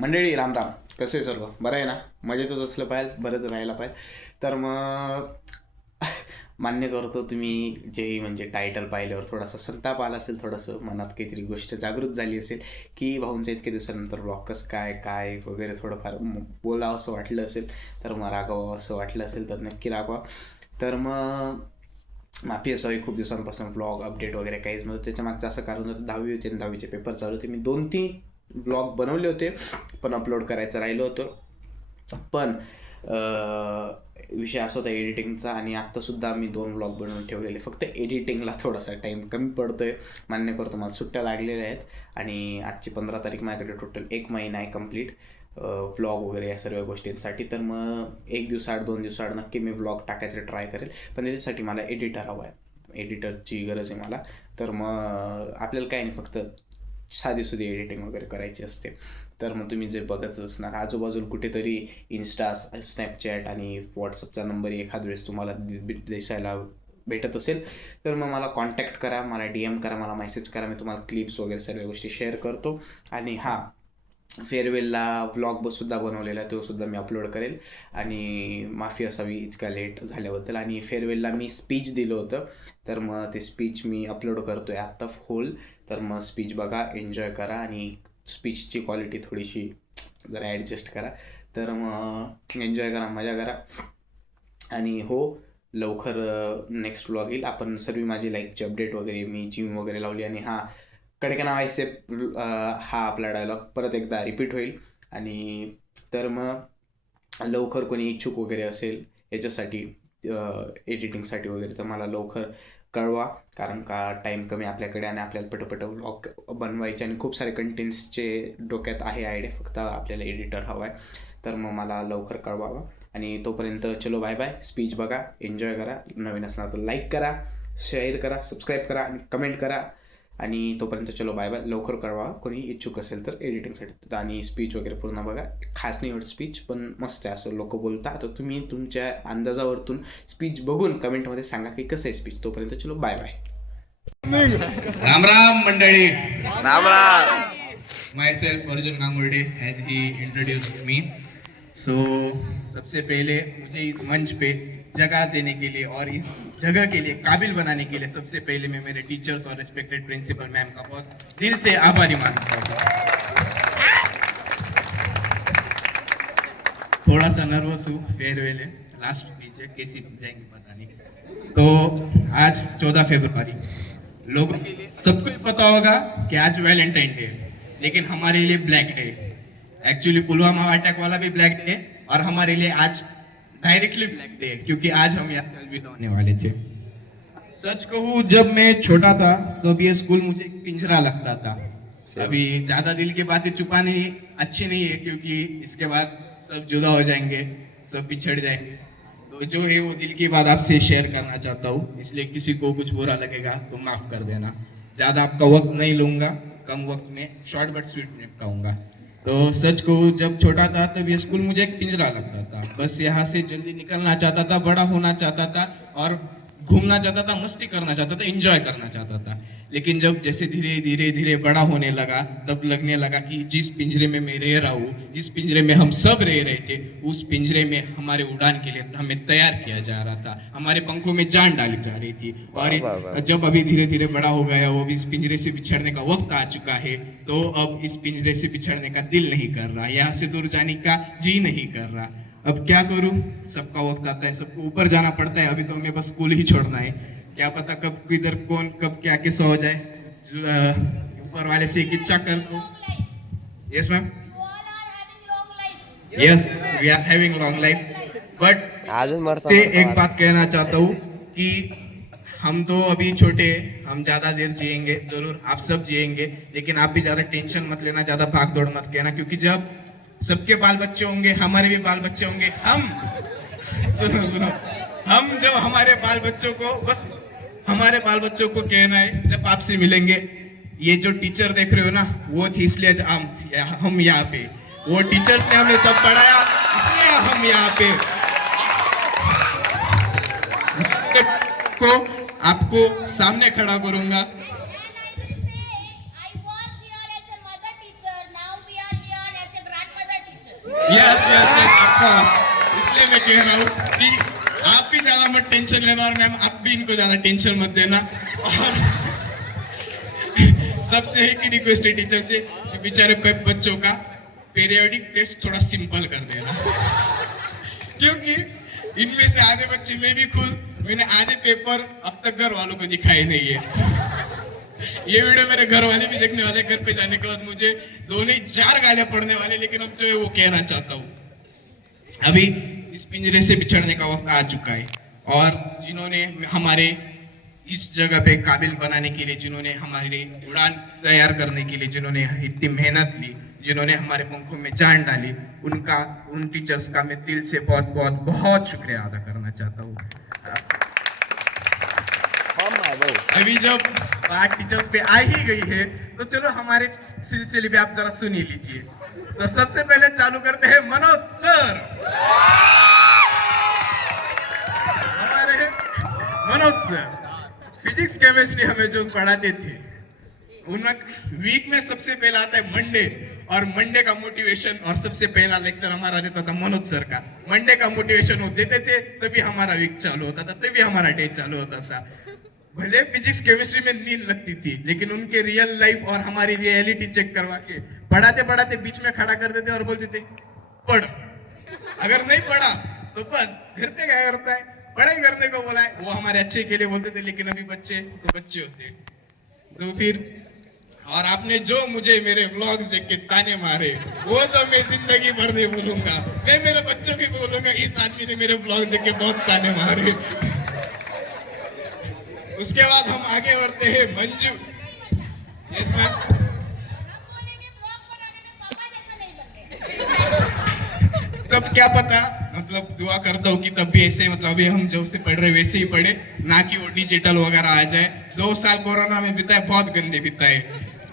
मंडळी रामराम. कसे सर्व बरं आहे ना? मजेतच असलं पाहिजे, बरंच राहायला पाहिजे. तर मग मान्य करतो तुम्ही जेही म्हणजे टायटल पाहिल्यावर थोडासा संताप आला असेल, थोडंसं मनात काहीतरी गोष्ट जागृत झाली असेल की भाऊंचं इतके दिवसानंतर ब्लॉग कसं काय काय वगैरे थोडंफार बोलावं असं वाटलं असेल, तर मग रागावं असं वाटलं असेल तर नक्की रागवा. तर मग माफी असावी, खूप दिवसांपासून व्लॉग अपडेट वगैरे काहीच नव्हतं. त्याच्या मागचं असं कारण होतं, 10वी होती आणि 10वीचे पेपर चालू होते. मी 2-3 व्लॉग बनवले होते पण अपलोड करायचं राहिलं होतं. पण विषय असा होता एडिटिंगचा, आणि आत्तासुद्धा मी 2 व्लॉग बनवून ठेवलेले. फक्त एडिटिंगला थोडासा टाईम कमी पडतो आहे, मान्य करतो. मला सुट्ट्या लागलेल्या आहेत आणि आजची 15 तारीख, माझ्याकडे टोटल 1 महिना आहे कंप्लीट व्लॉग वगैरे या सर्व गोष्टींसाठी. तर मग 1 दिवसाआड 2 दिवसाआड नक्की मी व्लॉग टाकायचं ट्राय करेल. पण त्याच्यासाठी मला एडिटर हवा आहे, एडिटरची गरज आहे मला. तर मग आपल्याला काय नाही, फक्त साधीसुधी एडिटिंग वगैरे करायची असते. तर मग तुम्ही जे बघत असणार आजूबाजूला कुठेतरी इन्स्टा, स्नॅपचॅट आणि व्हॉट्सअपचा नंबर एखाद वेळेस तुम्हाला दिसायला भेटत असेल, तर मग मला कॉन्टॅक्ट करा, मला DM करा, मला मेसेज करा. मी तुम्हाला क्लिप्स वगैरे सर्व गोष्टी शेअर करतो. आणि हां, फेअरवेलला व्लॉगसुद्धा बनवलेला आहे, तोसुद्धा मी अपलोड करेल. आणि माफी असावी इतका लेट झाल्याबद्दल. आणि फेअरवेलला मी स्पीच दिलं होतं, तर मग ते स्पीच मी अपलोड करतो आहे आत्ता होल. तर मग स्पीच बघा, एन्जॉय करा आणि स्पीचची क्वालिटी थोडीशी जरा ॲडजस्ट करा. तर मग एन्जॉय करा, मजा करा. आणि हो, लवकर नेक्स्ट व्लॉग येईल. आपण सर्व माझी लाईफची अपडेट वगैरे, मी जिम वगैरे लावली. आणि हां, कडके नावायचे हा आपला डायलॉग परत एकदा रिपीट होईल. आणि तर मग लवकर कोणी इच्छुक वगैरे असेल याच्यासाठी, एडिटिंगसाठी वगैरे, तर मला लवकर कळवा. कारण का टाईम कमी आपल्याकडे आणि आपल्याला पटपट व्लॉग बनवायचे आणि खूप सारे कंटेंट्सचे डोक्यात आहे आयडिया, फक्त आपल्याला एडिटर हवा आहे. तर मग मला लवकर कळवावा. आणि तोपर्यंत चलो बाय बाय. स्पीच बघा, एन्जॉय करा. नवीन असणार तर लाईक करा, शेअर करा, सबस्क्राईब करा आणि कमेंट करा. आणि तोपर्यंत चलो बाय बाय. लवकर कळवा कोणी इच्छुक असेल तर एडिटिंगसाठी. आणि स्पीच वगैरे पूर्ण बघा. खास नाही एवढं स्पीच, पण मस्त आहे असं लोक बोलतात. तर तुम्ही तुमच्या अंदाजावरतून स्पीच बघून कमेंटमध्ये सांगा की कसं आहे स्पीच. तोपर्यंत चलो बाय बाय. राम राम मंडळी. Ram Ram. Myself Arjun Gangurde, as he introduced me. So सबसे पहले मुझे इस मंच पे जगह देने के लिए और इस जगह के लिए काबिल बनाने के लिए सबसे पहले मैं मेरे टीचर्स और रिस्पेक्टेड प्रिंसिपल मैम का बहुत दिल से आभारी मानता हूँ. थोड़ा सा नर्वस हूँ, फेयरवेल है, लास्ट स्पीच है, कैसी बन जाएंगे पता नहीं. तो आज 14 फरवरी, लोगों के लिए सबको पता होगा कि आज वैलेंटाइन डे है, लेकिन हमारे लिए black day. Actually Pulwama attack वाला भी ब्लैक डे है और हमारे लिए आज डायरेक्टली ब्लैक डे है, क्योंकि आज हम यहाँ से अलविदा होने वाले थे. सच कहूँ, जब मैं छोटा था तब ये स्कूल मुझे एक पिंजरा लगता था. अभी ज्यादा दिल की बातें छुपानी अच्छी नहीं है, क्योंकि इसके बाद सब जुदा हो जाएंगे, सब बिछड़ जाएंगे. तो जो है वो दिल की बात आपसे शेयर करना चाहता हूँ, इसलिए किसी को कुछ बुरा लगेगा तो माफ कर देना. ज्यादा आपका वक्त नहीं लूंगा, कम वक्त में शॉर्ट बट स्वीट निपटाऊंगा. तो सच को, जब छोटा था तब ये स्कूल मुझे एक पिंजरा लगता था. बस यहाँ से जल्दी निकलना चाहता था, बड़ा होना चाहता था और घूमना चाहता था, मस्ती करना चाहता था, एंजॉय करना चाहता था. लेकिन जब जैसे धीरे धीरे धीरे बड़ा होने लगा, तब लगने लगा कि जिस पिंजरे में मैं रह रहा हूँ, जिस पिंजरे में हम सब रह रहे थे, उस पिंजरे में हमारे उड़ान के लिए हमें तैयार किया जा रहा था, हमारे पंखों में जान डाली जा रही थी. और जब अभी धीरे धीरे बड़ा हो गया, वो भी इस पिंजरे से बिछड़ने का वक्त आ चुका है, तो अब इस पिंजरे से बिछड़ने का दिल नहीं कर रहा, यहाँ से दूर जाने का जी नहीं कर रहा. अब क्या करूं, सबका वक्त आता है, सबको ऊपर जाना पड़ता है. अभी तो हमें बस स्कूल ही छोड़ना है. क्या पता कब किधर कौन कब क्या किस्सा हो जाए. ऊपर वाले से एक इच्छा कर दो. Yes ma'am. Yes, we are having long life. But से एक बात कहना चाहता हूँ कि हम तो अभी छोटे हैं, हम ज्यादा देर जिएंगे जरूर, आप सब जिएंगे, लेकिन आप भी ज्यादा टेंशन मत लेना, ज्यादा भाग दौड़ मत कहना, क्योंकि जब सबके बाल बच्चे होंगे, हमारे भी बाल बच्चे होंगे, हम सुनो सुनो, हम जब हमारे बाल बच्चों को, बस हमारे बाल बच्चों को कहना है, जब आपसे मिलेंगे, ये जो टीचर देख रहे हो ना, वो थी इसलिए हम यहाँ पे, वो टीचर्स ने हमें तब पढ़ाया, इसलिए हम यहाँ पे. को आपको सामने खड़ा करूंगा. Yes yes yes of course, इसलिए मैं कह रहा हूँ कि आप भी ज्यादा मत टेंशन लेना और मैम आप भी इनको ज्यादा टेंशन मत देना। और सबसे एक ही रिक्वेस्ट है टीचर से कि बेचारे बच्चों का पीरियोडिक टेस्ट थोड़ा सिंपल कर देना, क्योंकि इनमें से आधे बच्चे, मैं भी खुद, मैंने आधे पेपर अब तक घर वालों को दिखाए नहीं है। ये वीडियो मेरे घर वाले भी देखने वाले, घर पे जाने के बाद मुझे दोनों ही 4 गालियां पड़ने वाले, लेकिन अब जो है वो कहना चाहता हूँ, अभी इस पिंजरे से बिछड़ने का वक्त आ चुका है। और जिन्होंने हमारे इस जगह पे काबिल बनाने के लिए, जिन्होंने हमारी उड़ान तैयार करने के लिए, जिन्होंने इतनी मेहनत ली, जिन्होंने हमारे पंखों में जान डाली, उनका, उन टीचर्स का मैं दिल से बहुत बहुत बहुत शुक्रिया अदा करना चाहता हूँ। अभी जब बात टीचर्स पे आ ही गई है तो चलो हमारे सिलसिले भी आप जरा सुन ही लीजिए। तो सबसे पहले चालू करते हैं मनोज सर। हमारे मनोज सर फिजिक्स केमिस्ट्री हमें जो पढ़ाते थे, उन वीक में सबसे पहला आता है मंडे, और मंडे का मोटिवेशन, और सबसे पहला लेक्चर हमारा रहता था मनोज सर का। मंडे का मोटिवेशन वो देते थे, तभी हमारा वीक चालू होता था, तभी हमारा डे चालू होता था। भले फिजिक्स केमिस्ट्री में नींद लगती थी, लेकिन उनके रियल लाइफ और हमारी रियलिटी चेक करवा के पढ़ाते पढ़ाते बीच में खड़ा कर देते और बोलते थे पढ़, अगर नहीं पढ़ा तो बस घर पे क्या करता है, पढ़ाई करने को बोला है। वो हमारे अच्छे के लिए बोलते थे, लेकिन अभी बच्चे तो बच्चे होते। तो फिर, और आपने जो मुझे मेरे व्लॉग्स देख के ताने मारे, वो तो मैं जिंदगी भर नहीं भूलूंगा। मैं मेरे बच्चों की बोलूंगा, इस आदमी ने मेरे व्लॉग देख के बहुत ताने मारे। उसके बाद हम आगे बढ़ते हैं मंजू। Yes ma'am. तब क्या पता, मतलब दुआ करता हूँ कि तब भी ऐसे, मतलब अभी हम जो से पढ़ रहे वैसे ही पढ़े, ना कि वो डिजिटल वगैरह आ जाए। 2 साल कोरोना में बिताए, बहुत गंदे बिताए।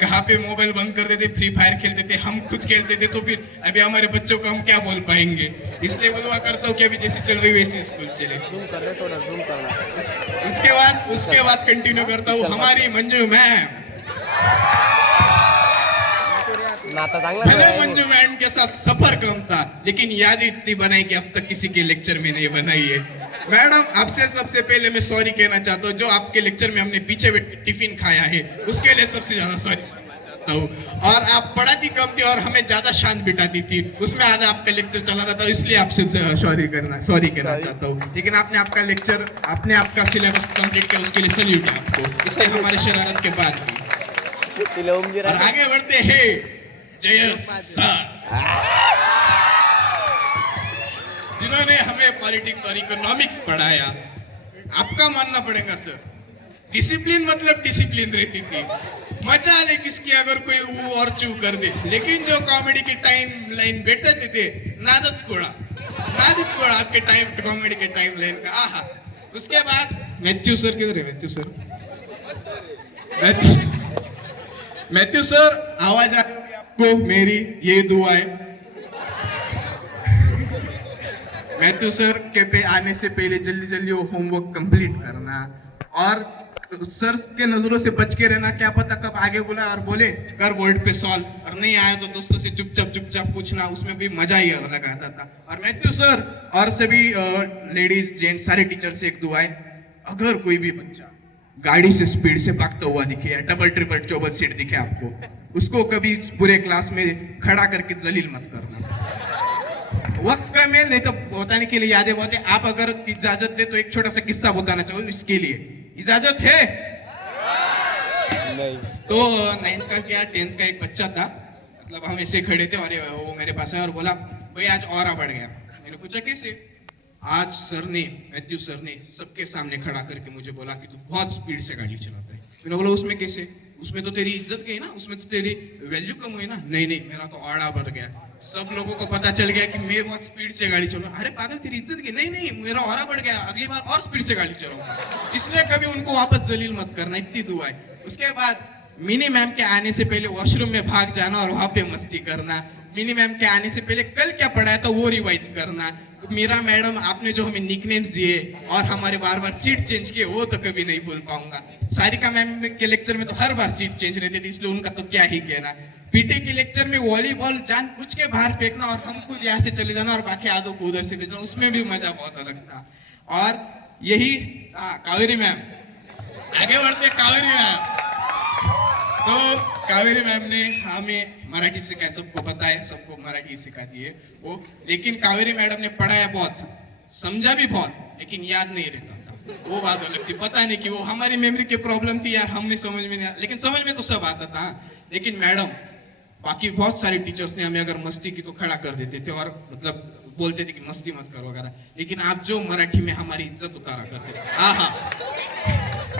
कहाँ पे मोबाइल बंद कर देते, फ्री फायर खेलते थे, हम खुद खेलते थे, तो फिर अभी हमारे बच्चों को हम क्या बोल पाएंगे। इसलिए वो दुआ करता हूँ कि अभी जैसे चल रही वैसे स्कूल चले। उसके बाद कंटिन्यू करता हूँ हमारी मंजू मैम। भले मंजू मैम के साथ सफर कम था, लेकिन याद इतनी बनाई कि अब तक किसी के लेक्चर में नहीं बनाई है। मैडम, आपसे सबसे पहले मैं सॉरी कहना चाहता हूँ, जो आपके लेक्चर में हमने पीछे बैठ के टिफिन खाया है, उसके लिए सबसे ज्यादा सॉरी चाहता हूँ। और आप पढ़ाती कम थी और हमें ज्यादा शांत बिठाती थी, उसमें आधा आपका लेक्चर चला जाता, इसलिए आपसे सॉरी कहना चाहता हूँ। लेकिन आपने आपका लेक्चर, आपने आपका सिलेबस कंप्लीट किया, उसके लिए सल्यूट है आपको, इसलिए हमारे शरारत के बाद भी। और आगे बढ़ते हैं जय सर, जिन्होंने हमें पॉलिटिक्स और इकोनॉमिक्स पढ़ाया। आपका मानना पड़ेगा सर, डिसिप्लिन मतलब डिसिप्लिन रहती थी। मजा ले किसकी अगर कोई वो और चू कर दे, लेकिन जो कॉमेडी की टाइम लाइन बैठते थे, नादच कोड़ा आपके टाइम कॉमेडी के टाइम लाइन का। आहा। उसके बाद मैथ्यू सर, किधर है मैथ्यू सर? मैथ्यू सर, आवाज आ रही होगी आपको मेरी, ये दुआ है। मैथ्यू सर के पे आने से पहले जल्दी जल्दी वो होमवर्क कंप्लीट करना, और सर के नजरों से बच के रहना। क्या पता कब आगे बोला और बोले कर बोर्ड पे सॉल्व, और नहीं आया तो दोस्तों से चुपचाप पूछना, उसमें भी मजा ही अलग आता था। और मैथ्यू सर और सभी लेडीज जेंट सारे टीचर से एक दुआ है, अगर कोई भी बच्चा गाड़ी से स्पीड से भागता हुआ दिखे या डबल ट्रिपल चौबल सीट दिखे आपको, उसको कभी पूरे क्लास में खड़ा करके जलील मत करना। वक्त कम है, नहीं तो बताने के लिए यादें बहुत है। आप अगर इजाजत दे तो एक छोटा सा किस्सा बताना चाहूँ, इसके लिए इजाजत है? नहीं। तो 9th का क्या 10th का एक बच्चा था, मतलब हम ऐसे खड़े थे और वो मेरे पास आया और बोला भाई आज ऑरा बढ़ गया। मैंने पूछा कैसे? आज सर ने, मैथ्यू सर ने सबके सामने खड़ा करके मुझे बोला कि तू बहुत स्पीड से गाड़ी चलाता है। मैंने बोला उसमें कैसे? उसमें तो तेरी इज्जत गई ना, उसमें तो तेरी वैल्यू कम हुई ना। नहीं मेरा तो ऑरा बढ़ गया, सब लोगों को पता चल गया कि मैं बहुत स्पीड से गाड़ी चलाऊं। अरे पागल, तेरी इज्जत गई? नहीं मेरा ऑरा बढ़ गया, अगली बार और स्पीड से गाड़ी चलाऊंगा। इसलिए कभी उनको वापस जलील मत करना, इतनी दुआ है। उसके बाद मिनी मैम के आने से पहले वॉशरूम में भाग जाना और वहां पे मस्ती करना। मिनी मैम के आने से पहले कल क्या पढ़ाया था वो रिवाइज करना। मीरा मैडम, आपने जो हमें निकनेम्स दिए और हमारे बार सीट चेंज किए, वो तो कभी नहीं भूल पाऊंगा। सारिका मैम के लेक्चर में तो हर बार सीट चेंज रहती थी, इसलिए उनका तो क्या ही कहना। पीटी के लेक्चर में वॉलीबॉल जानबूझ के बाहर फेंकना और हम खुद यहाँ से चले जाना और बाकी आधों को उधर से भेजना, उसमें भी मजा बहुत अलग था। और यही कावेरी मैम, आगे बढ़ते कावेरी मैम। तो कावेरी मैम ने हमें मराठी सिखाया, सबको पता है, सबको मराठी सिखाती है वो। लेकिन कावेरी मैडम ने पढ़ाया बहुत, समझा भी बहुत, लेकिन याद नहीं रहता था, वो बात अलग थी। पता नहीं कि वो हमारी मेमोरी की प्रॉब्लम थी यार, हमने समझ में नहीं, लेकिन समझ में तो सब आता था। लेकिन मैडम, बाकी बहुत सारे टीचर्स ने हमें अगर मस्ती की तो खड़ा कर देते थे और मतलब बोलते थे कि मस्ती मत करो वगैरह, लेकिन आप जो मराठी में हमारी इज्जत उतारा करते थे, आहा,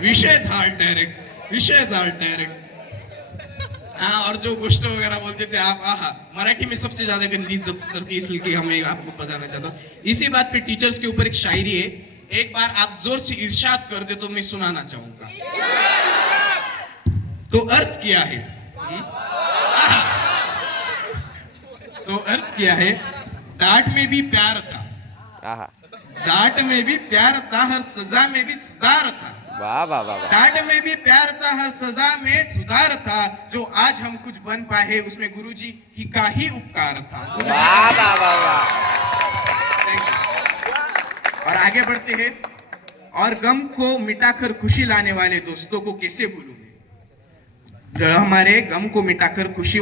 विषय झाड डायरेक्ट, विषय झाड डायरेक्ट। हाँ, और जो गोष्ट वगैरह बोलते थे आप, आहा, मराठी में सबसे ज्यादा गंदी इज्जत उतरती है, इसलिए कि हमें आपको बताना चाहता हूँ। इसी बात पे टीचर्स के ऊपर एक शायरी है, एक बार आप जोर से इरशाद कर दे तो मैं सुनाना चाहूंगा। तो अर्ज किया है, तो अर्ज किया है, डांट में भी प्यार था, डांट में भी प्यार था, हर सजा में भी सुधार था। वाह वाह वाह वाह। डांट में भी प्यार था, हर सजा में सुधार था, जो आज हम कुछ बन पाए उसमें गुरुजी ही का ही उपकार था। वाह वाह वाह वाह। Thank you. और आगे बढ़ते हैं। और गम को मिटाकर खुशी लाने वाले दोस्तों को कैसे भूलूं मैं, हमारे गम को मिटाकर खुशी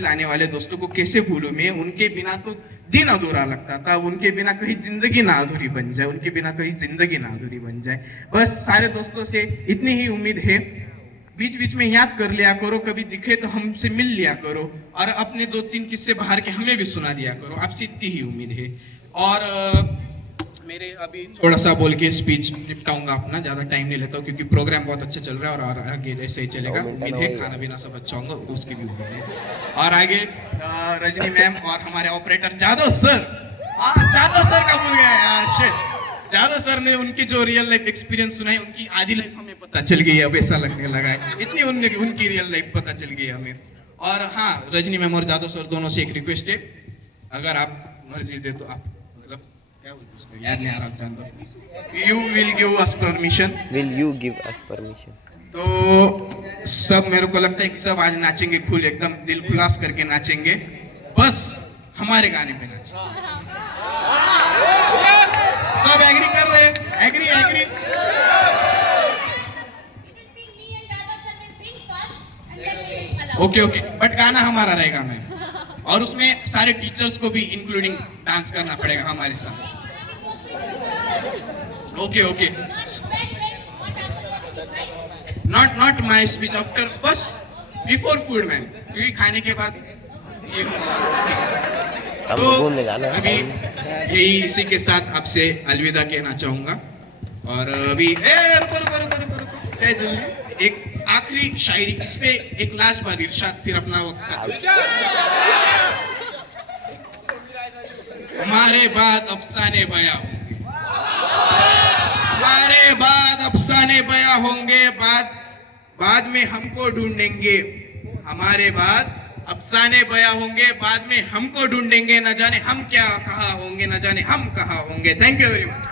लाने वाले दोस्तों को कैसे भूलूं मैं, उनके बिना तो दिन अधूरा लगता था, उनके बिना कहीं जिंदगी ना अधूरी बन जाए, उनके बिना कहीं जिंदगी ना अधूरी बन जाए। बस सारे दोस्तों से इतनी ही उम्मीद है, बीच बीच में याद कर लिया करो, कभी दिखे तो हमसे मिल लिया करो, और अपने 2-3 किस्से बाहर के हमें भी सुना दिया करो, आपसे इतनी ही उम्मीद है। और मेरे अभी थोड़ा सा बोल के स्पीच निपटाऊंगा अपना, ज्यादा टाइम नहीं लेता हूँ क्योंकि प्रोग्राम बहुत अच्छा चल रहा है और आगे जैसे ही चलेगा, उम्मीद है खाना पीना सब अच्छा होगा, उसकी भी उम्मीद है। और आगे रजनी मैम और हमारे operator Jadhav sir, Jadhav sir का भूल गया यार, शिट। जादव सर ने उनकी जो रियल लाइफ एक्सपीरियंस सुनाई, उनकी आधी लाइफ हमें पता चल गई, अब ऐसा लगने लगा है, इतनी उनकी रियल लाइफ पता चल गई हमें। और हाँ, रजनी मैम और जादव सर दोनों से एक रिक्वेस्ट है, अगर आप मर्जी दे तो आप, मतलब क्या बोलते हैं उसको, याद नहीं आ रहा, आप जानते हो, you will give us permission, will you give us permission. तो सब मेरे को लगता है कि सब आज नाचेंगे, खुल एकदम दिल खुलास करके नाचेंगे, बस हमारे गाने पे नाचेंगे। सब एग्री कर रहे हैं? Agree agree. Okay okay, but गाना हमारा रहेगा मैम, और उसमें सारे टीचर्स को भी इंक्लूडिंग डांस करना पड़ेगा हमारे साथ। Okay okay, not my speech after, बस बिफोर फूड मैम, क्योंकि खाने के बाद ये तो अभी यही इसी के साथ आपसे अलविदा कहना चाहूंगा। और अभी रुको, क्या जल्दी, एक आखिरी शायरी, इस पे एक लास्ट बार इरशाद, फिर अपना वक्त। हमारे बाद अफसाने बया होंगे, हमारे बाद अफसाने बया होंगे, बाद में हमको ढूंढेंगे, हमारे बाद अफसाने बया होंगे, बाद में हमको ढूंढेंगे, न जाने हम क्या कहा होंगे, न जाने हम कहा होंगे। Thank you very much.